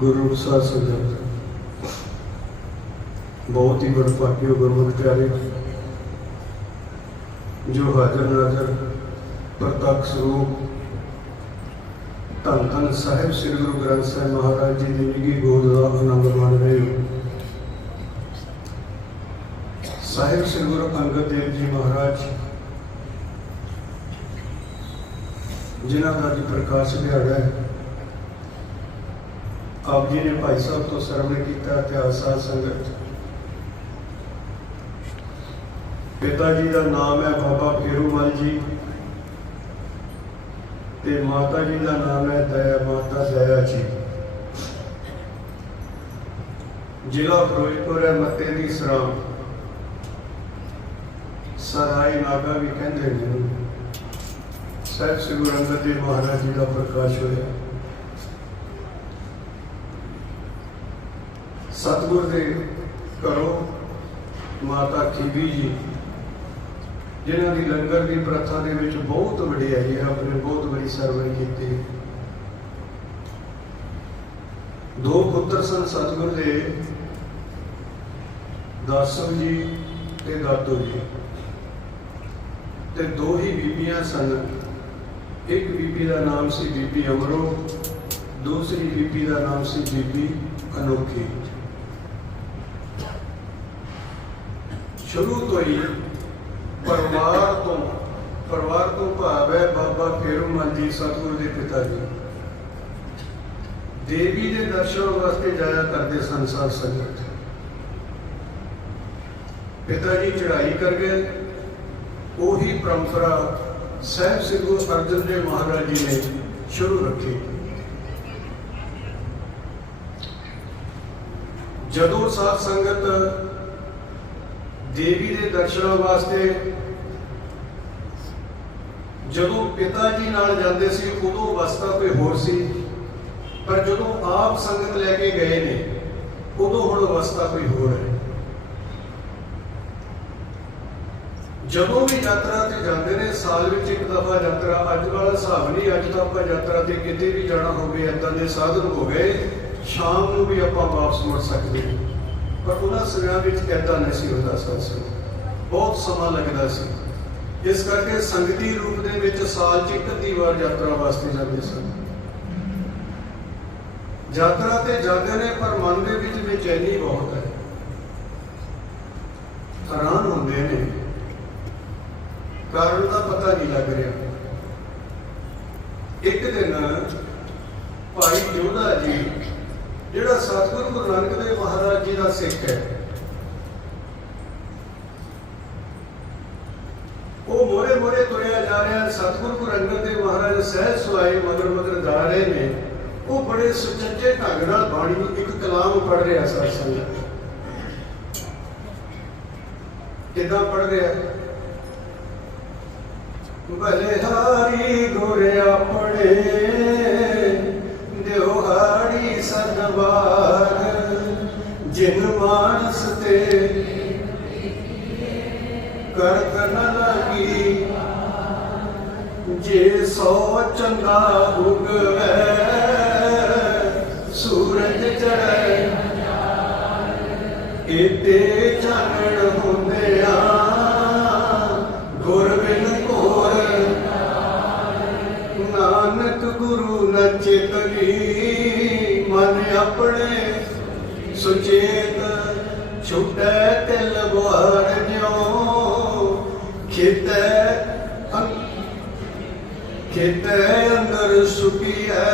ਗੁਰੂ ਸਾਹਿਬ ਸੰਗਤ ਬਹੁਤ ਹੀ ਬੜਪਾਕਿਓ ਗੁਰਮੁਖ ਪਿਆਰੇ। ਜੋ ਹਾਜ਼ਰ ਨਾਜ਼ਰ ਪ੍ਰਤੱਖ ਸਰੂਪ ਧੰਨ ਧੰਨ ਸਾਹਿਬ ਸ੍ਰੀ ਗੁਰੂ ਗ੍ਰੰਥ ਸਾਹਿਬ ਮਹਾਰਾਜ ਜੀ ਦੀ ਨਿੱਘੀ ਗੋਦ ਦਾ ਆਨੰਦ ਮਾਣ ਰਹੇ ਹੋ। ਸਾਹਿਬ ਸ੍ਰੀ ਗੁਰੂ ਅੰਗਦ ਦੇਵ ਜੀ ਮਹਾਰਾਜ, ਜਿਨ੍ਹਾਂ ਦਾ ਅੱਜ ਪ੍ਰਕਾਸ਼ ਦਿਹਾੜਾ ਹੈ ਆਪ ਜੀ ਨੇ ਭਾਈ ਸਾਹਿਬ ਤੋਂ ਸਰਵਣ ਕੀਤਾ ਇਤਿਹਾਸ ਸਾਧ ਸੰਗਤ। ਪਿਤਾ ਜੀ ਦਾ ਨਾਮ ਹੈ ਬਾਬਾ ਫੇਰੂਮਲ ਜੀ ਤੇ ਮਾਤਾ ਜੀ ਦਾ ਨਾਮ ਹੈ ਦਇਆ ਮਾਤਾ ਦਇਆ ਜੀ। ਜ਼ਿਲ੍ਹਾ ਫਿਰੋਜ਼ਪੁਰ ਹੈ ਮੱਤੇ ਦੀ ਸਰਾਮ। ਸਰਾਈ ਨਾਗਾ ਵੀ ਕਹਿੰਦੇ ਨੇ। ਸਾਹਿਬ ਸ੍ਰੀ ਗੁਰੂ ਅੰਗਦ ਦੇਵ ਮਹਾਰਾਜ ਜੀ ਦਾ ਪ੍ਰਕਾਸ਼ ਹੋਇਆ। ਸਤਿਗੁਰ ਦੇ ਘਰੋਂ ਮਾਤਾ ਖੀਬੀ ਜੀ, ਜਿਨ੍ਹਾਂ ਦੀ ਲੰਗਰ ਦੀ ਪ੍ਰਥਾ ਦੇ ਵਿੱਚ ਬਹੁਤ ਵਡਿਆਈ ਹੈ, ਆਪਣੇ ਬਹੁਤ ਬੜੀ ਸਰਵਣ ਕੀਤੀ। ਦੋ ਪੁੱਤਰ ਸਨ ਸਤਿਗੁਰ ਦੇ, ਦਾਸੋ ਜੀ ਤੇ ਦਾਤੋ ਜੀ। ਤੇ ਦੋ ਹੀ ਬੀਬੀਆਂ ਸਨ। ਇੱਕ ਬੀਬੀ ਦਾ ਨਾਮ ਸੀ ਬੀਬੀ ਅਮਰੋ, ਦੂਸਰੀ ਬੀਬੀ ਦਾ ਨਾਮ ਸੀ ਬੀਬੀ ਅਨੋਖੀ। ਸ਼ੁਰੂ ਤੋਂ ਹੀ ਪਰਿਵਾਰ ਤੋਂ ਪਰਿਵਾਰ ਤੋਂ ਭਾਵ ਹੈ ਬਾਬਾ ਫੇਰੂਮਲ ਜੀ ਸਤਿਗੁਰੂ ਦੇ ਪਿਤਾ ਜੀ। ਦੇਵੀ ਦੇ ਦਰਸ਼ਨ ਵਾਸਤੇ ਜਾਇਆ ਕਰਦੇ ਸੰਸਾਰ ਸੰਗਤ। ਪਿਤਾ ਜੀ ਚੜ੍ਹਾਈ ਕਰ ਗਏ। ਉਹੀ ਪਰੰਪਰਾ ਸਹਿਬ ਸ੍ਰੀ ਗੁਰੂ ਅਰਜਨ ਦੇਵ ਮਹਾਰਾਜ ਜੀ ਨੇ ਸ਼ੁਰੂ ਰੱਖੀ। ਜਦੋਂ ਸਾਧ ਸੰਗਤ ਦੇਵੀ ਦੇ ਦਰਸ਼ਨਾਂ ਵਾਸਤੇ ਜਦੋਂ ਪਿਤਾ ਜੀ ਨਾਲ ਜਾਂਦੇ ਸੀ, ਉਦੋਂ ਅਵਸਥਾ ਕੋਈ ਹੋਰ ਸੀ ਪਰ ਜਦੋਂ ਆਪ ਸੰਗਤ ਲੈ ਕੇ ਗਏ ਨੇ, ਉਦੋਂ ਹੁਣ ਅਵਸਥਾ ਕੋਈ ਹੋਰ ਹੈ ਜਦੋਂ ਵੀ ਯਾਤਰਾ ਤੇ ਜਾਂਦੇ ਨੇ, ਸਾਲ ਵਿੱਚ ਇੱਕ ਦਫਾ ਯਾਤਰਾ, ਅੱਜ ਵਾਲਾ ਹਿਸਾਬ ਨਹੀਂ, ਅੱਜ ਤਾਂ ਆਪਾਂ ਯਾਤਰਾ ਤੇ ਕਿਤੇ ਵੀ ਜਾਣਾ ਹੋਵੇ, ਏਦਾਂ ਦੇ ਸਾਧਨ ਹੋ ਗਏ ਸ਼ਾਮ ਨੂੰ ਵੀ ਆਪਾਂ ਵਾਪਸ ਮੁੜ ਸਕਦੇ ਹਾਂ। ਪਰ ਉਹਨਾਂ ਸਮਿਆਂ ਵਿੱਚ ਏਦਾਂ ਨਹੀਂ ਸੀ ਹੁੰਦਾ ਸਾਸਨ ਬਹੁਤ ਸਮਾਂ ਲੱਗਦਾ ਸੀ। ਇਸ ਕਰਕੇ ਸੰਗਤੀ ਰੂਪ ਦੇ ਵਿੱਚ ਸਾਲ 'ਚ ਇੱਕ ਅੱਧੀ ਵਾਰ ਯਾਤਰਾ ਵਾਸਤੇ ਜਾਂਦੇ ਸਨ। ਯਾਤਰਾ ਤੇ ਜਾਂਦੇ ਨੇ, ਪਰ ਮਨ ਦੇ ਵਿੱਚ ਬੇਚੈਨੀ ਬਹੁਤ ਹੈ। ਹੈਰਾਨ ਹੁੰਦੇ ਨੇ। ਕਾਰਨ ਦਾ ਪਤਾ ਨਹੀਂ ਲੱਗ ਰਿਹਾ। ਇੱਕ ਦਿਨ ਭਾਈ ਜੋਧਾ ਜੀ ਜਿਹੜਾ ਸਤਿਗੁਰੂ ਗੁਰੂ ਨਾਨਕ ਦੇਵ ਮਹਾਰਾਜ ਜੀ ਦਾ ਸਿੱਖ ਹੈ, ਉਹ ਮੋਰੇ ਮੋਰੇ ਤੁਰਿਆ ਜਾ ਰਿਹਾ, ਸਤਿਗੁਰੂ ਗੁਰੂ ਅੰਗਦ ਦੇਵ ਮਹਾਰਾਜ ਸਹਿਜ ਸੁਆਏ ਮਗਰ ਮਗਰ ਜਾ ਰਹੇ ਨੇ, ਉਹ ਬੜੇ ਸੁਚੱਜੇ ਢੰਗ ਨਾਲ ਬਾਣੀ ਨੂੰ ਇੱਕ ਕਲਾਮ ਪੜ ਰਿਹਾ ਸਾਧ ਸੰਗਤ। ਕਿੱਦਾਂ ਪੜ ਰਿਹਾ ਬਲਿਹਾਰੀ ਗੁਰ ਆਪਣੇ ਦਿਵਹਾੜੀ ਮਾਨਸ ਤੇ ਕਰਤ ਨ ਲਗੀ। ਜੇ ਸੋ ਚੰਗਾ ਉਗਵੈ, ਸੂਰਜ ਚੜ੍ਹੈ। ਇਤੇ ਚਾਨਣ ਹੁੰਦਿਆ ਗੁਰ ਬਿਨ ਘੋਰ ਨਾਨਕ ਗੁਰੂ ਨ ਚੇਤਨੀ ਮਨ ਆਪਣੇ ਸੁਚੇਤ ਛੁਟੈ ਤਿਲ ਜਿਉ, ਖੇਤੈ ਖੇਤੈ ਅੰਦਰ ਸੁਖੀ ਹੈ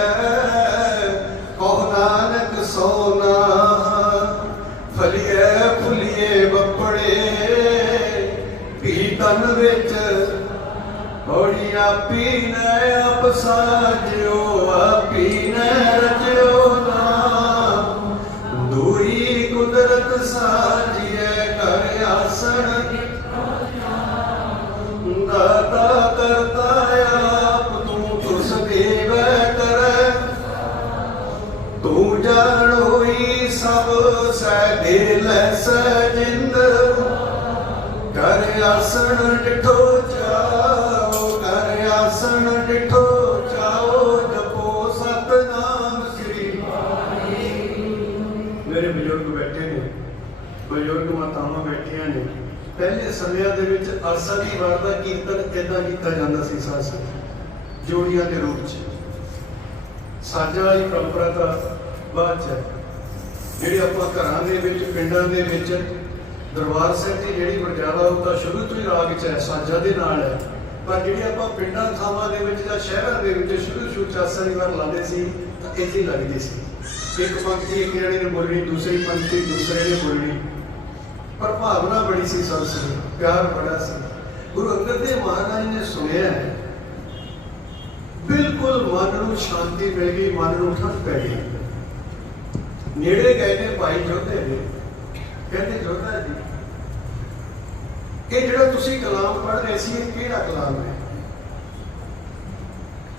ਨਾਨਕ ਸੋਨਾ ਫਲੀਏ ਫੁਲੀਏ ਬੱਪੜੇ ਪੀਤਨ ਵਿੱਚ ਹੋੜੀ ਆਪੀ ਨੇ ਆਪ ਆਪੀ ਨੇ ਸਾਜੀਏ ਕਰ ਆਸਣ। ਦਾਤਾ ਕਰਤਾ ਆਪ, ਤੂੰ ਤੁਸ ਦੇਵੈ ਕਰੈ ਤੂੰ ਜਾਣੋਈ ਸਭ, ਸਹਿ ਦੇ ਲੈ ਸਜਿੰਦ ਕਰ ਆਸਣ ਮਾਤਾਵਾਂ ਬੈਠੀਆਂ ਨੇ ਪਹਿਲੇ ਸਮਿਆਂ ਦੇ ਵਿੱਚ ਅਰਸਾ ਦੀ ਵਾਰ ਦਾ ਕੀਰਤਨ ਇਦਾਂ ਕੀਤਾ ਜਾਂਦਾ ਸੀ ਸਾਧ ਜੋੜੀਆਂ ਦੇ ਰੂਪ 'ਚ। ਸਾਜਾਂ ਵਾਲੀ ਪਰੰਪਰਾ ਤਾਂ ਬਾਅਦ 'ਚ ਜਿਹੜੇ ਆਪਾਂ ਘਰਾਂ ਦੇ ਵਿੱਚ, ਪਿੰਡਾਂ ਦੇ ਵਿੱਚ, ਦਰਬਾਰ ਸਾਹਿਬ ਦੀ ਜਿਹੜੀ ਮਰਜ਼ਾਦਾ ਉਹ ਤਾਂ ਸ਼ੁਰੂ ਤੋਂ ਹੀ ਰਾਗ 'ਚ ਹੈ ਸਾਜਾਂ ਦੇ ਨਾਲ ਹੈ। ਪਰ ਜਿਹੜੀ ਆਪਾਂ ਪਿੰਡਾਂ ਥਾਵਾਂ ਦੇ ਵਿੱਚ ਜਾਂ ਸ਼ਹਿਰਾਂ ਦੇ ਵਿੱਚ ਸ਼ੁਰੂ ਸ਼ੁਰੂ ਚ ਆਸਾ ਦੀ ਵਾਰ ਲਾਉਂਦੇ ਸੀ, ਤਾਂ ਇੱਥੇ ਲੱਗਦੀ ਸੀ। ਇੱਕ ਪੰਕਤੀ ਇੱਕ ਜਣੇ ਨੇ ਬੋਲਣੀ, ਦੂਸਰੀ ਪੰਕਤੀ ਦੂਸਰੇ ਨੇ ਬੋਲਣੀ। ਪਰ ਭਾਵਨਾ ਬੜੀ ਸੀ ਸਭ ਪਿਆਰ ਬੜਾ ਸੀ। ਗੁਰੂ ਅੰਗਦ ਦੇਵ ਮਹਾਰਾਜ ਨੇ ਸੁਣਿਆ ਬਿਲਕੁਲ ਮਨ ਨੂੰ ਸ਼ਾਂਤੀ ਮਿਲ ਗਈ, ਮਨ ਨੂੰ ਠੰਡ ਪੈ ਗਈ। ਨੇੜੇ ਗਏ ਨੇ ਭਾਈ ਜੋਧੇ ਨੇ ਕਹਿੰਦੇ, ਜੋਧਾ ਜੀ, ਇਹ ਜਿਹੜਾ ਤੁਸੀਂ ਕਲਾਮ ਪੜ੍ਹ ਰਹੇ ਸੀ, ਇਹ ਕਿਹੜਾ ਕਲਾਮ ਹੈ?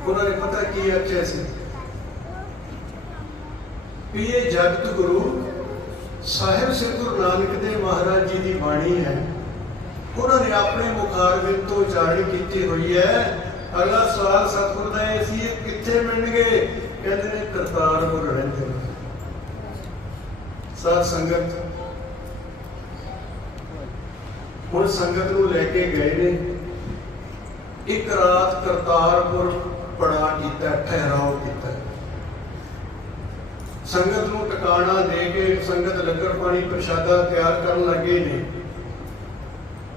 ਉਹਨਾਂ ਨੇ ਪਤਾ ਕੀ ਅੱਛਾ ਸੀ? ਵੀ ਇਹ ਜਗਤ ਗੁਰੂ ਸਾਹਿਬ ਸ੍ਰੀ ਗੁਰੂ ਨਾਨਕ ਦੇਵ ਮਹਾਰਾਜ ਜੀ ਦੀ ਬਾਣੀ ਹੈ। ਉਹਨਾਂ ਨੇ ਆਪਣੇ ਮੁਖਾਰ ਤੋਂ ਉਚਾਰਨ ਕੀਤੀ ਹੋਈ ਹੈ। ਅਗਲਾ ਸਵਾਲ ਸਤਿਗੁਰ ਦਾ ਇਹ ਸੀ ਕਿੱਥੇ ਮਿਲਣਗੇ? ਕਹਿੰਦੇ ਨੇ ਕਰਤਾਰਪੁਰ ਰਹਿੰਦੇ ਨੇ। ਸਾਧ ਸੰਗਤ, ਹੁਣ ਸੰਗਤ ਨੂੰ ਲੈ ਕੇ ਗਏ ਨੇ। ਇੱਕ ਰਾਤ ਕਰਤਾਰਪੁਰ ਪੜਾ ਕੀਤਾ, ਠਹਿਰਾਓ ਕੀਤਾ ਸੰਗਤ ਨੂੰ ਟਿਕਾਣਾ ਦੇ ਕੇ ਸੰਗਤ ਲੰਗਰ ਪਾਣੀ ਪ੍ਰਸ਼ਾਦਾ ਤਿਆਰ ਕਰਨ ਲੱਗੇ ਨੇ।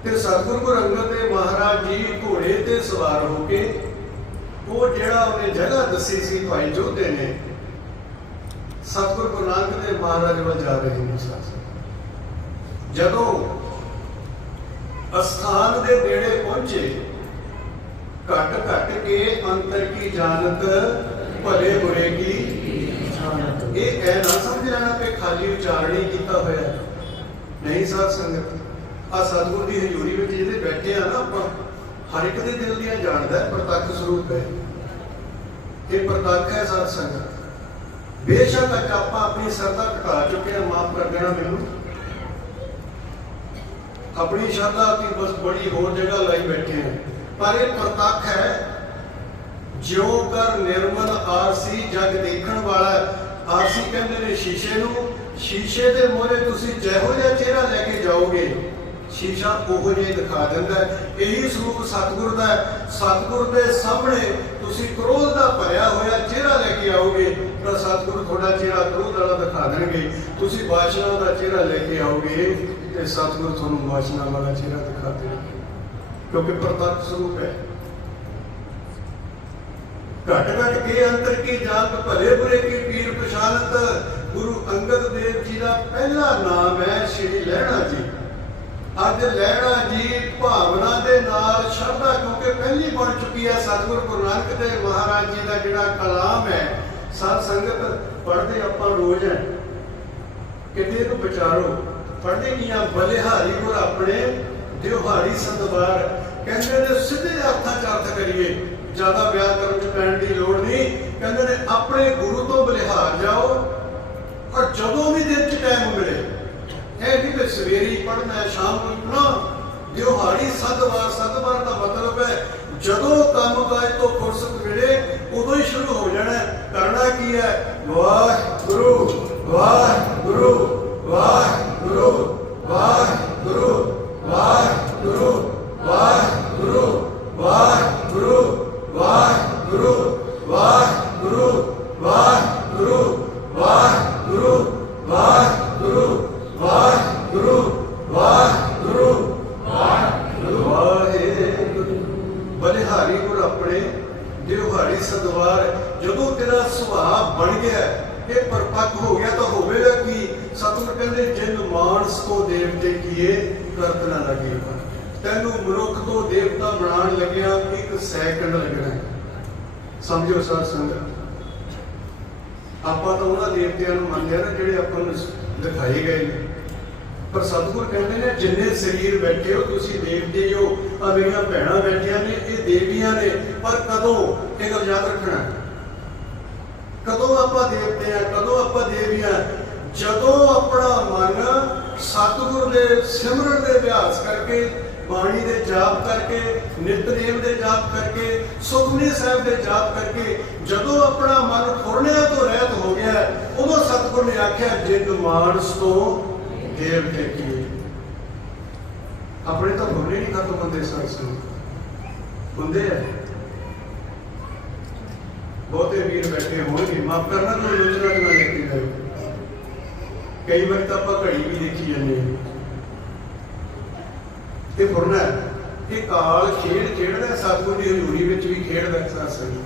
ਤੇ ਸਤਿਗੁਰੂ ਗੁਰੂ ਅੰਗਦ ਦੇਵ ਮਹਾਰਾਜ ਜੀ ਘੋੜੇ ਤੇ ਸਵਾਰ ਹੋ ਕੇ ਉਹ ਜਿਹੜਾ ਉਹਨੇ ਜਗ੍ਹਾ ਦੱਸੀ ਸੀ ਭਾਈ ਜੋਧੇ ਨੇ, ਸਤਿਗੁਰੂ ਗੁਰੂ ਨਾਨਕ ਦੇਵ ਮਹਾਰਾਜ ਵੱਲ ਜਾ ਰਹੇ ਨੇ ਸਾਥ ਜਦੋਂ ਅਸਥਾਨ ਦੇ ਨੇੜੇ ਪਹੁੰਚੇ, ਘਟ ਘਟ ਕੇ ਅੰਤਰ ਕੀ ਜਾਣਤ ਭਲੇ ਬੁਰੇ ਕੀ ਇਹ ਕਹਿ ਨਾ ਸਮਝ ਲੈਣਾ ਕਿ ਖਾਲੀ ਉਚਾਰਣੀ ਕੀਤਾ ਹੋਇਆ ਨਹੀਂ ਸਾਧ ਸੰਗਤ ਆ ਸਤਿਗੁਰ ਦੀ ਹਜ਼ੂਰੀ ਵਿੱਚ ਜਿਹਦੇ ਬੈਠੇ ਆ ਨਾ ਆਪਾਂ, ਹਰ ਇੱਕ ਦੇ ਦਿਲ ਦੀਆਂ ਜਾਣਦਾ ਪ੍ਰਤੱਖ ਸਰੂਪ ਹੈ। ਇਹ ਪ੍ਰਤੱਖ ਹੈ ਸਾਧ ਸੰਗਤ। ਬੇਸ਼ੱਕ ਆਪਾਂ ਆਪਣੀ ਸਰਦਾ ਘਟਾ ਚੁੱਕੇ ਹਾਂ ਮਾਫ ਕਰ ਦੇਣਾ ਮੈਨੂੰ। ਆਪਣੀ ਸ਼ਰਧਾ ਦੀ ਬਸ ਬੜੀ ਹੋਰ ਜਗ੍ਹਾ ਲਾਈ ਬੈਠੇ ਹਾਂ। ਪਰ ਇਹ ਪ੍ਰਤੱਖ ਹੈ, ਜਿਉ ਕਰ ਨਿਰਮਲ ਆਰਸੀ ਜਗ ਦੇਖਣ ਵਾਲਾ ਆਰਸੀ ਕਹਿੰਦੇ ਨੇ ਸ਼ੀਸ਼ੇ ਨੂੰ, ਸ਼ੀਸ਼ੇ ਦੇ ਮੋਹਰੇ ਤੁਸੀਂ ਜਿਹੋ ਜਿਹਾ ਚਿਹਰਾ ਲੈ ਕੇ ਜਾਓਗੇ, ਸ਼ੀਸ਼ਾ ਉਹੋ ਜਿਹਾ ਦਿਖਾ ਦਿੰਦਾ ਇਹੀ ਸਰੂਪ ਸਤਿਗੁਰ ਦਾ ਸਤਿਗੁਰ ਦੇ ਸਾਹਮਣੇ ਤੁਸੀਂ ਕ੍ਰੋਧ ਦਾ ਭਰਿਆ ਹੋਇਆ ਚਿਹਰਾ ਲੈ ਕੇ ਆਓਗੇ, ਤਾਂ ਸਤਿਗੁਰ ਤੁਹਾਡਾ ਚਿਹਰਾ ਕ੍ਰੋਧ ਵਾਲਾ ਦਿਖਾ ਦੇਣਗੇ। ਤੁਸੀਂ ਬਾਸ਼ਨਾ ਦਾ ਚਿਹਰਾ ਲੈ ਕੇ ਆਓਗੇ, ਤੇ ਸਤਿਗੁਰ ਤੁਹਾਨੂੰ ਬਾਸ਼ਨਾ ਵਾਲਾ ਚਿਹਰਾ ਦਿਖਾ ਦੇਣਗੇ। ਕਿਉਂਕਿ ਪ੍ਰਤੱਖ ਸਰੂਪ ਹੈ। ਘਟ ਘਟ ਕੇ ਅੰਤਰ ਕੀ ਜਾਤ ਭਲੇ ਬੁਰੇ ਕੀ ਪੀਰ ਪਛਾਨਤ ਗੁਰੂ ਅੰਗਦ ਦੇਵ ਜੀ ਦਾ ਪਹਿਲਾ ਨਾਮ ਹੈ ਸ਼੍ਰੀ ਲਹਿਣਾ ਜੀ। ਅੱਜ ਲਹਿਣਾ ਜੀ ਭਾਵਨਾ ਦੇ ਨਾਲ ਸ਼ਰਧਾ ਕਿਉਂਕਿ ਪਹਿਲੀ ਬਣ ਚੁੱਕੀ ਹੈ ਸਤਿਗੁਰੂ ਗੁਰੂ ਨਾਨਕ ਦੇਵ ਮਹਾਰਾਜ ਜੀ ਦਾ ਜਿਹੜਾ ਕਲਾਮ ਹੈ, ਸਾਧ ਸੰਗਤ ਪੜ੍ਹਦੇ ਆਪਾਂ ਰੋਜ਼ ਹੈ। ਕਿਤੇ ਇਹਨੂੰ ਵਿਚਾਰੋ, ਪੜ੍ਹਦੇ ਕੀਆਂ ਬਲਿਹਾਰੀ ਗੁਰ ਆਪਣੇ ਦਿਵਹਾਰੀ ਸੰਦਵਾਰ ਕਹਿੰਦੇ ਨੇ ਸਿੱਧੇ ਅਰਥਾਂ ਚ ਅਰਥ ਕਰੀਏ, ਜ਼ਿਆਦਾ ਵਿਆਹ ਕਰਨ ਚ ਪੈਣ ਦੀ ਲੋੜ ਨਹੀਂ। ਕਹਿੰਦੇ ਨੇ, ਆਪਣੇ ਗੁਰੂ ਤੋਂ ਬਲਿਹਾਰ ਜਾਓ ਔਰ ਜਦੋਂ ਵੀ ਦਿਨ ਚ ਟਾਈਮ ਮਿਲੇ, ਇਹ ਨਹੀਂ ਕਿ ਸਵੇਰੇ ਹੀ ਪੜ੍ਹਨਾ ਹੈ, ਸ਼ਾਮ ਨੂੰ ਪੜ੍ਹਨਾ ਦਿਵਹਾਰੀ ਸਦਵਾਰ ਸਦਵਾਰ ਦਾ ਮਤਲਬ ਹੈ, ਜਦੋਂ ਕੰਮ ਕਾਜ ਤੋਂ ਫੁਰਸਤ ਮਿਲੇ, ਉਦੋਂ ਹੀ ਸ਼ੁਰੂ ਹੋ ਜਾਣਾ ਕਰਨਾ ਕੀ ਹੈ? ਵਾਹਿਗੁਰੂ ਬਲਿਹਾਰੀ ਗੁਰ ਆਪਣੇ ਦਿਵਹਾਰੀ ਸਦਵਾਰ, ਜਦੋਂ ਤੇਰਾ ਸੁਭਾਅ ਬਣ ਗਿਆ, ਇਹ ਪਰਪੱਕ ਹੋ ਗਿਆ ਤਾਂ ਹੋਵੇਗਾ ਕੀ? ਸਤਿਗੁਰ ਕਹਿੰਦੇ, ਜਿਨ ਮਾਨਸ ਕੋ ਦੇਵਤੇ ਕੀਏ, ਕਰਤ ਨਾ ਲਗੇ। ਤੈਨੂੰ ਮਨੁੱਖ ਤੋਂ ਦੇਵਤਾ ਬਣਾਉਣ ਲੱਗਿਆ ਇੱਕ ਸੈਕਿੰਡ ਲੱਗਣਾ ਹੈ। ਸਮਝੋ ਸਾਧ ਸੰਗਤ? ਆਪਾਂ ਤਾਂ ਉਹਨਾਂ ਦੇਵਤਿਆਂ ਨੂੰ ਮੰਨਦੇ ਆ ਨਾ, ਜਿਹੜੇ ਆਪਾਂ ਨੂੰ ਦਿਖਾਏ ਗਏ ਨੇ। ਪਰ ਸਤਿਗੁਰ ਕਹਿੰਦੇ ਨੇ, ਜਿੰਨੇ ਸਰੀਰ ਬੈਠੇ ਹੋ, ਤੁਸੀਂ ਦੇਵਤੇ ਹੋ ਆ ਮੇਰੀਆਂ ਭੈਣਾਂ ਬੈਠੀਆਂ ਪਰ ਕਦੋਂ ਇਹ ਗੱਲ ਯਾਦ ਰੱਖਣਾ? ਕਦੋਂ ਆਪਾਂ ਦੇਵਤੇ ਆ, ਕਦੋਂ ਆਪਾਂ ਦੇਵੀਆਂ ਜਦੋਂ ਆਪਣਾ ਮਨ ਸਤਿਗੁਰ ਦੇ ਸਿਮਰਨ ਦੇ ਅਭਿਆਸ ਕਰਕੇ, ਬਾਣੀ ਦੇ ਜਾਪ ਕਰਕੇ, ਨਿਤਨੇਮ ਦੇ ਜਾਪ ਕਰਕੇ, ਸੁਖਮਨੀ ਸਾਹਿਬ ਦੇ ਜਾਪ ਕਰਕੇ, ਜਦੋਂ ਆਪਣਾ ਮਨ ਫੁਰਨਿਆਂ ਤੋਂ ਰਹਿਤ ਹੋ ਗਿਆ, ਉਦੋਂ ਸਤਿਗੁਰ ਨੇ ਆਖਿਆ ਜਿੰਦ ਮਾਨਸ ਤੋਂ ਦੇਵ ਟੇਕੀਏ ਆਪਣੇ ਤਾਂ ਭੁੱਲੇ ਨਹੀਂ ਖਤਮ ਹੁੰਦੇ ਸਰਸੋਂ ਹੁੰਦੇ ਆ। ਬਹੁਤੇ ਵੀਰ ਬੈਠੇ ਹੋਣਗੇ। ਮਾਫ ਕਰਨਾ ਕੋਈ ਯੋਜਨਾ ਤੇ ਮੈਂ ਲੈ ਕੇ ਕਈ ਵਾਰ ਤਾਂ ਆਪਾਂ ਘੜੀ ਵੀ ਦੇਖੀ ਜਾਂਦੇ ਹਾਂ। ਇਹ ਫੁਰਨਾ ਹੈ ਇਹ ਕਾਲ ਖੇਡ ਖੇਡਦਾ ਸਤਿਗੁਰ ਦੀ ਹਜ਼ੂਰੀ ਵਿੱਚ ਵੀ ਖੇਡਦਾ ਸਾਸਰੀ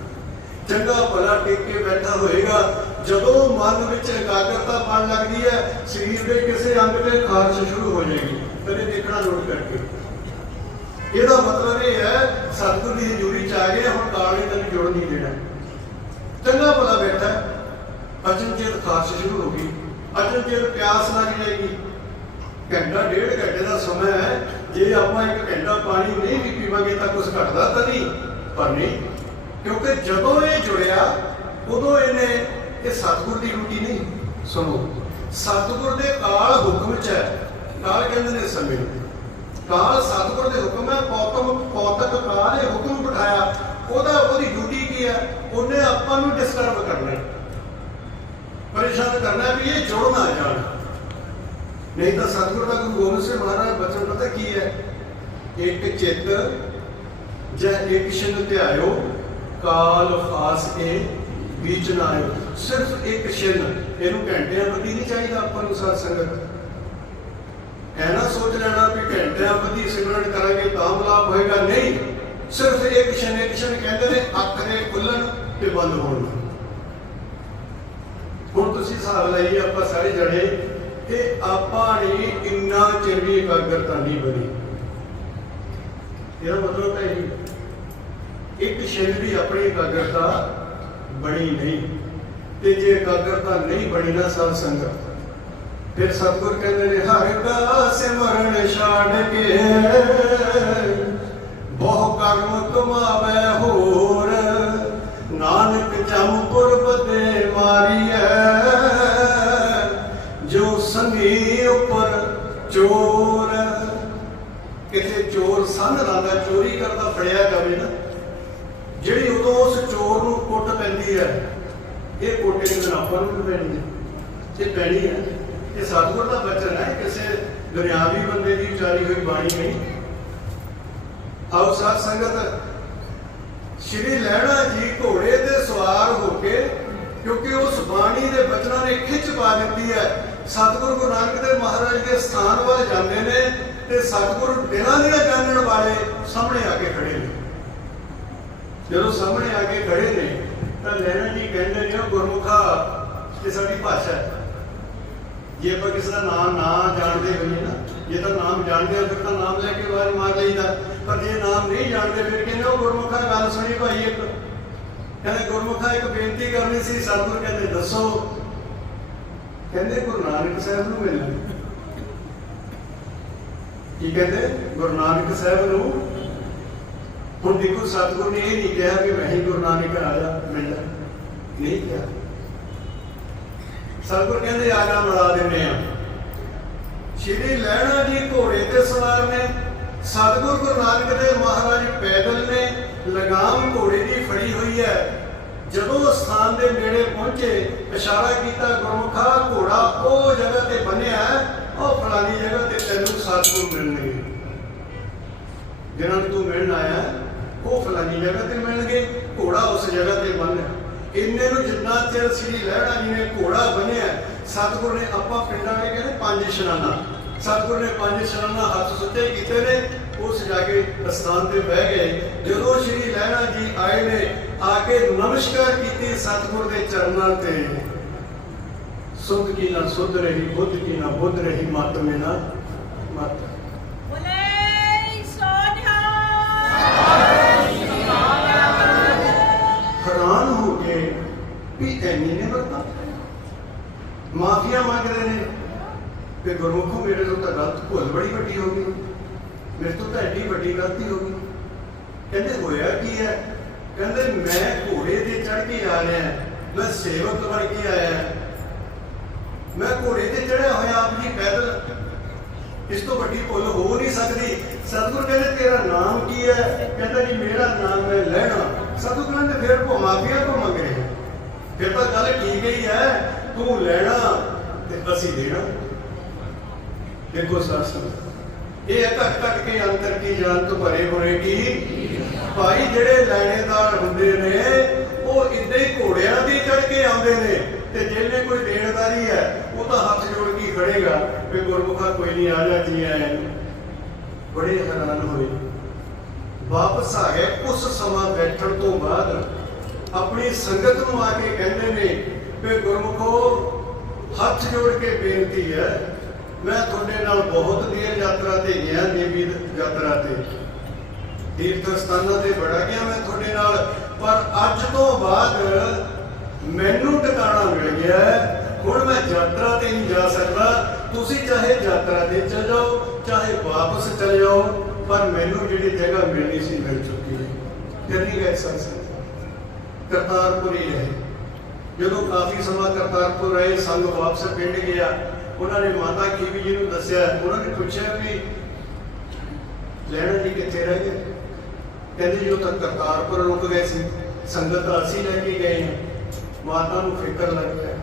ਚੰਗਾ ਭਲਾ ਟੇਕ ਬੈਠਾ ਹੋਏਗਾ। ਜਦੋਂ ਮਨ ਵਿੱਚ ਇਕਾਗਰਤਾ ਬਣ ਲੱਗਦੀ ਹੈ, ਸਰੀਰ ਦੇ ਕਿਸੇ ਅੰਗ ਤੇ ਖਾਰਸ਼ ਸ਼ੁਰੂ ਹੋ ਜਾਏਗੀ। ਕਦੇ ਦੇਖਣਾ ਨੋਟ ਕਰਕੇ। ਇਹਦਾ ਮਤਲਬ ਇਹ ਹੈ, ਸਤਿਗੁਰ ਦੀ ਹਜ਼ੂਰੀ ਚ ਆ ਗਏ ਹੁਣ ਕਾਲ ਨੇ ਤੈਨੂੰ ਜੁੜ ਨਹੀਂ ਦੇਣਾ। ਚੰਗਾ ਭਲਾ ਬੈਠਾ ਹੈ, ਚਿਰ ਖਾਰਸ਼ ਸ਼ੁਰੂ ਹੋ ਗਈ। ਅਚਨਚੇਤ ਪਿਆਸ ਲੱਗ ਜਾਏਗੀ। ਘੰਟਾ ਡੇਢ ਘੰਟੇ ਦਾ ਸਮਾਂ ਹੈ। ਜੇ ਆਪਾਂ ਇੱਕ ਘੰਟਾ ਪਾਣੀ ਨਹੀਂ ਵੀ ਪੀਵਾਂਗੇ ਤਾਂ ਕੁਝ ਘਟਦਾ ਤਾਂ ਨਹੀਂ। ਪਰ ਨਹੀਂ ਕਿਉਂਕਿ ਜਦੋਂ ਇਹ ਜੁੜਿਆ ਉਦੋਂ ਇਹਨੇ ਇਹ ਸਤਿਗੁਰ ਦੀ ਡਿਊਟੀ ਨਹੀਂ ਸੁਣੋ ਸਤਿਗੁਰ ਦੇ ਕਾਲ ਹੁਕਮ ਚ ਹੈ। ਕਾਲ ਕਹਿੰਦੇ ਨੇ ਸਮੇਂ ਕਾਲ ਸਤਿਗੁਰ ਦੇ ਹੁਕਮ ਹੈ। ਪੌਤਮ ਪੌਤਕ ਕਾਲ ਇਹ ਹੁਕਮ ਬਿਠਾਇਆ। ਉਹਦਾ ਉਹਦੀ ਡਿਊਟੀ ਕੀ ਹੈ, ਉਹਨੇ ਆਪਾਂ ਨੂੰ ਡਿਸਟਰਬ ਕਰਨਾ ਪਰੇਸ਼ਾਨ ਕਰਨਾ ਵੀ ਇਹ ਜੁੜ ਨਾ ਜਾਣ। ਨਹੀਂ ਤਾਂ ਸਤਿਗੁਰ ਦਾ ਗੁਰੂ ਗੋਬਿੰਦ ਸਿੰਘ ਮਹਾਰਾਜ ਬਚਨ ਪਤਾ ਕੀ ਹੈ? ਇੱਕ ਚਿੱਤ ਜੈ ਇੱਕ ਛਿਨ ਧਿਆਇਓ, ਕਾਲ ਫਾਸ ਕੇ ਵਿੱਚ ਨਾ ਆਇਓ। ਸਿਰਫ ਇੱਕ ਛਿਨ, ਇਹਨੂੰ ਘੰਟਿਆਂ ਬੱਧੀ ਨਹੀਂ ਚਾਹੀਦਾ ਆਪਾਂ ਨੂੰ ਸਾਧ ਸੰਗਤ। ਐ ਨਾ ਸੋਚ ਲੈਣਾ ਵੀ ਘੰਟਿਆਂ ਬੱਧੀ ਸਿਮਰਨ ਕਰਾਂਗੇ ਤਾਂ ਲਾਭ ਹੋਏਗਾ। ਨਹੀਂ, ਸਿਰਫ ਇੱਕ ਛਿਨ ਇੱਕ ਛਿਨ ਕਹਿੰਦੇ ਨੇ ਤੇ ਬੰਦ ਹੋਣ ਹੁਣ ਤੁਸੀਂ ਹਿਸਾਬ ਲਾਈਏ, ਆਪਾਂ ਸਾਰੇ ਜਣੇ ਕਿ ਆਪਾਂ ਨੇ ਇੰਨਾ ਚਿਰ ਵੀ ਇਕਾਗਰਤਾ ਨਹੀਂ ਬਣੀ। ਇਹਦਾ ਮਤਲਬ ਹੈ। ਜੀ ਇੱਕ ਸ਼ਰੀਰ ਵੀ ਆਪਣੀ ਇਕਾਗਰਤਾ ਬਣੀ ਨਹੀਂ। ਤੇ ਜੇ ਇਕਾਗਰਤਾ ਨਹੀਂ ਬਣੀ ਨਾ ਸਤ ਸੰਗਤ। ਫਿਰ ਸਤਿਗੁਰ ਕਹਿੰਦੇ ਨੇ, ਹਰ ਕਾ ਸਿਮਰਨ ਛਾੜ ਕੇ, ਬਹੁ ਕਰਮ ਕਮਾਵੇ ਫੜਿਆ ਜਾਵੇ ਨਾ, ਜਿਹੜੀ ਉਦੋਂ ਉਸ ਚੋਰ ਨੂੰ ਕੁੱਟ ਪੈਂਦੀ ਹੈ, ਇਹ ਕੋਟੇ ਦੇ ਆਪਾਂ ਨੂੰ ਪੈਣੀ ਹੈ। ਇਹ ਪੈਣੀ ਹੈ। ਇਹ ਸਤਿਗੁਰ ਦਾ ਬਚਨ ਹੈ ਕਿਸੇ ਦੁਨਿਆਵੀ ਬੰਦੇ ਦੀ ਉਚਾਰੀ ਹੋਈ ਬਾਣੀ ਨਹੀਂ। ਆਓ ਸਾਧ ਸੰਗਤ, ਸ਼੍ਰੀ ਲਹਿਣਾ ਜੀ ਘੋੜੇ ਤੇ ਸਵਾਰ ਹੋ ਕੇ, ਕਿਉਂਕਿ ਉਸ ਬਾਣੀ ਦੇ ਬਚਨਾਂ ਨੇ ਖਿੱਚ ਪਾ ਦਿੱਤੀ ਹੈ, ਸਤਿਗੁਰੂ ਗੁਰੂ ਨਾਨਕ ਦੇਵ ਮਹਾਰਾਜ ਦੇ ਸਥਾਨ ਵੱਲ ਜਾਂਦੇ ਨੇ। ਤੇ ਸਤਿਗੁਰੂ ਦਿਲਾਂ ਦੀਆਂ ਜਾਣਨ ਵਾਲੇ ਸਾਹਮਣੇ ਆ ਕੇ ਖੜੇ ਨੇ। ਜਦੋਂ ਸਾਹਮਣੇ ਆ ਕੇ ਖੜੇ ਨੇ, ਤਾਂ ਲੈਣਾ ਜੀ ਕਹਿੰਦੇ ਨੇ ਗੁਰਮੁਖਾ, ਇਹ ਸਾਡੀ ਭਾਸ਼ਾ ਹੈ। ਜੇ ਆਪਾਂ ਕਿਸੇ ਦਾ ਨਾਮ ਨਾ ਜਾਣਦੇ ਹੋਈਏ ਨਾ, ਜੇ ਤਾਂ ਨਾਮ ਜਾਣਦੇ ਆ, ਫਿਰ ਤਾਂ ਨਾਮ ਲੈ ਕੇ ਬਾਹਰ ਮਾਰ ਲਈਦਾ। ਪਰ ਜੇ ਨਾਮ ਨਹੀਂ ਜਾਣਦੇ, ਫਿਰ ਕਹਿੰਦੇ, ਉਹ ਗੁਰਮੁਖਾ, ਗੱਲ ਸੁਣੀ ਭਾਈ ਇੱਕ। ਕਹਿੰਦੇ, ਗੁਰਮੁਖਾ, ਇੱਕ ਬੇਨਤੀ ਕਰਨੀ ਸੀ, ਸਤਿਗੁਰ ਕਹਿੰਦੇ, ਦੱਸੋ। ਕਹਿੰਦੇ, ਗੁਰੂ ਨਾਨਕ ਸਾਹਿਬ ਨੂੰ ਮਿਲਣਾ। ਕੀ ਕਹਿੰਦੇ? ਗੁਰੂ ਨਾਨਕ ਸਾਹਿਬ ਨੂੰ ਹੁਣ ਦੇਖੋ ਸਤਿਗੁਰ ਨੇ ਇਹ ਨਹੀਂ ਕਿਹਾ ਕਿ ਮੈਂ ਹੀ ਗੁਰੂ ਨਾਨਕ ਆ ਜਾ ਨਹੀਂ ਕਿਹਾ। ਸਤਿਗੁਰ ਕਹਿੰਦੇ, ਆ ਮਿਲਾ ਦਿੰਦੇ ਆ ਸ਼੍ਰੀ ਲਹਿਣਾ ਜੀ ਘੋੜੇ ਤੇ ਸਵਾਰ ਨੇ, ਸਤਿਗੁਰ ਗੁਰੂ ਨਾਨਕ ਦੇਵ ਮਹਾਰਾਜ ਪੈਦਲ ਨੇ ਲਗਾਮ ਘੋੜੇ ਦੀ ਫੜੀ ਹੋਈ ਹੈ। ਜਦੋਂ ਸਥਾਨ ਦੇ ਨੇੜੇ ਪਹੁੰਚੇ, ਇਸ਼ਾਰਾ ਕੀਤਾ, ਗੁਰਮੁਖਾ ਘੋੜਾ ਉਹ ਜਗ੍ਹਾ ਤੇ ਬੰਨਿਆ ਉਹ ਫਲਾਨੀ ਜਗ੍ਹਾ ਤੇ ਤੈਨੂੰ ਸਤਿਗੁਰ ਮਿਲਣਗੇ ਜਿਹਨਾਂ ਨੂੰ ਤੂੰ ਮਿਲਣ ਆਇਆ, ਉਹ ਫਲਾਨੀ ਜਗ੍ਹਾ ਤੇ ਮਿਲਣਗੇ, ਘੋੜਾ ਉਸ ਜਗ੍ਹਾ ਤੇ ਬੰਨਿਆ ਇੰਨੇ ਨੂੰ ਜਿੰਨਾ ਚਿਰ ਸ੍ਰੀ ਲਹਿਣਾ ਜੀ ਨੇ ਘੋੜਾ ਬੰਨਿਆ ਸਤਿਗੁਰ ਨੇ ਆਪਾਂ ਪਿੰਡਾਂ ਦੇ ਕਹਿੰਦੇ ਪੰਜ ਇਸ਼ਨਾਨਾ ਸਤਿਗੁਰ ਨੇ ਪੰਜ ਇਸ਼ਨਾਨਾ ਹੱਥ ਸੁੱਤੇ ਕੀਤੇ ਨੇ ਉਸ ਜਾ ਕੇ ਅਸਥਾਨ ਤੇ ਬਹਿ ਗਏ। ਜਦੋਂ ਸ੍ਰੀ ਲਹਿਣਾ ਜੀ ਆਏ ਨੇ, ਆ ਕੇ ਨਮਸਕਾਰ ਕੀਤੀ ਸਤਿਗੁਰ ਦੇ ਚਰਨਾਂ ਤੇ। ਸੁਧ ਕੀ ਨਾ ਸੁਧ ਰਹੀ ਬੁੱਧ ਕੀ ਨਾ ਬੁੱਧ ਰਹੀ ਮਤ ਮੇ ਨਾ ਮਤ ਹੈਰਾਨ ਹੋ ਗਏ ਵੀ ਐਨੀ ਨੇ ਵਰਤਾ। ਮਾਫੀਆ ਮੰਗਦੇ ਨੇ ਕਿ ਗੁਰਮੁਖੋ ਮੇਰੇ ਤੋਂ ਤਾਂ ਗਲਤ ਭੁੱਲ ਬੜੀ ਵੱਡੀ ਹੋ ਗਈ। ਮੇਰੇ ਤੋਂ ਤਾਂ ਐਡੀ ਵੱਡੀ ਗਲਤੀ ਹੋ ਗਈ। ਕਹਿੰਦੇ ਹੋਇਆ ਕੀ ਹੈ? ਕਹਿੰਦੇ ਮੈਂ ਘੋੜੇ ਤੇ ਚੜ ਕੇ ਆ ਰਿਹਾ ਮੈਂ ਸੇਵਕ ਬਣ ਕੇ ਆਇਆ। ਮੈਂ ਘੋੜੇ ਤੇ ਚੜਿਆ ਹੋਇਆ ਆਪ ਜੀ ਪੈਦਲ। ਇਸ ਤੋਂ ਵੱਡੀ ਭੁੱਲ ਹੋ ਨਹੀਂ ਸਕਦੀ। ਸਤਿਗੁਰ ਕਹਿੰਦੇ, ਤੇਰਾ ਨਾਮ ਕੀ ਹੈ? ਕਹਿੰਦਾ, ਜੀ, ਮੇਰਾ ਨਾਮ ਹੈ ਲੈਣਾ ਸਤਿਗੁਰ ਕਹਿੰਦੇ ਫਿਰ ਕੋ ਮਾਫੀਆ ਕੋ ਮੰਗ ਰਹੇ ਫਿਰ ਤਾਂ ਗੱਲ ਠੀਕ ਹੀ ਹੈ, ਤੂੰ ਲੈਣਾ ਤੇ ਅਸੀਂ ਦੇਣਾ। ਦੇਖੋ ਸਾਧ ਇਹ ਘਟ ਘਟ ਕੇ ਅੰਤਰ ਕੀ ਜਾਨ ਤੋਂ ਭਰੇ ਹੋਏ ਕੀ? ਭਾਈ, ਜਿਹੜੇ ਲੈਣੇਦਾਰ ਹੁੰਦੇ ਨੇ, ਉਹ ਇੱਦਾਂ ਹੀ ਘੋੜਿਆਂ ਦੀ ਚੜ ਕੇ ਆਉਂਦੇ ਨੇ ਤੇ ਜਿਹਨੇ ਕੋਈ ਦੇਣਦਾਰੀ ਹੈ ਉਹ ਹੱਥ ਜੋੜ ਕੇ ਖੜੇਗਾ, ਵੀ ਗੁਰਮੁਖਾ ਕੋਈ ਨਹੀਂ, ਆ ਜਾ ਜੀ ਆਏ ਬੜੇ ਹੈਰਾਨ ਹੋਏ। ਵਾਪਸ ਆ ਗਏ। ਕੁਝ ਸਮਾਂ ਬੈਠਣ ਤੋਂ ਬਾਅਦ ਆਪਣੀ ਸੰਗਤ ਨੂੰ ਆ ਕੇ ਕਹਿੰਦੇ ਨੇ ਕਿ ਗੁਰਮੁਖੋ, ਹੱਥ ਜੋੜ ਕੇ ਬੇਨਤੀ ਹੈ, ਮੈਂ ਤੁਹਾਡੇ ਨਾਲ ਬਹੁਤ ਦੇਰ ਯਾਤਰਾ ਤੇ ਗਿਆ ਦੇਵੀ ਯਾਤਰਾ ਤੇ। ਤੀਰਥ ਸਥਾਨਾਂ ਤੇ ਬੜਾ ਗਿਆ ਮੈਂ ਤੁਹਾਡੇ ਨਾਲ। ਪਰ ਅੱਜ ਤੋਂ ਬਾਅਦ ਮੈਨੂੰ ਟਿਕਾਣਾ ਚਲੇ ਜਾਓ ਪਰ ਮੈਨੂੰ ਜਿਹੜੀ ਜਗ੍ਹਾ ਮਿਲਣੀ ਸੀ, ਮਿਲ ਚੁੱਕੀ ਹੈ। ਫਿਰ ਨਹੀਂ ਗਏ ਸੰਸਦ ਕਰਤਾਰਪੁਰ ਹੀ ਰਹੇ। ਜਦੋਂ ਕਾਫੀ ਸਮਾਂ ਕਰਤਾਰਪੁਰ ਰਹੇ ਸੰਗ ਵਾਪਸ ਪਿੰਡ ਗਿਆ। ਉਹਨਾਂ ਨੇ ਮਾਤਾ ਕੀਵੀ ਜੀ ਨੂੰ ਦੱਸਿਆ, ਉਹਨਾਂ ਨੇ ਪੁੱਛਿਆ ਵੀ ਲੈਣਾ ਜੀ ਕਿੱਥੇ ਰਹਿ ਗਏ? ਕਹਿੰਦੇ ਜੋ ਤੱਕ ਕਰਤਾਰਪੁਰ ਰੁਕ ਗਏ ਸੀ। ਸੰਗਤ ਅਸੀਂ ਲੈ ਕੇ ਗਏ ਮਾਤਾ ਨੂੰ ਫਿਕਰ ਲੱਗ ਗਿਆ।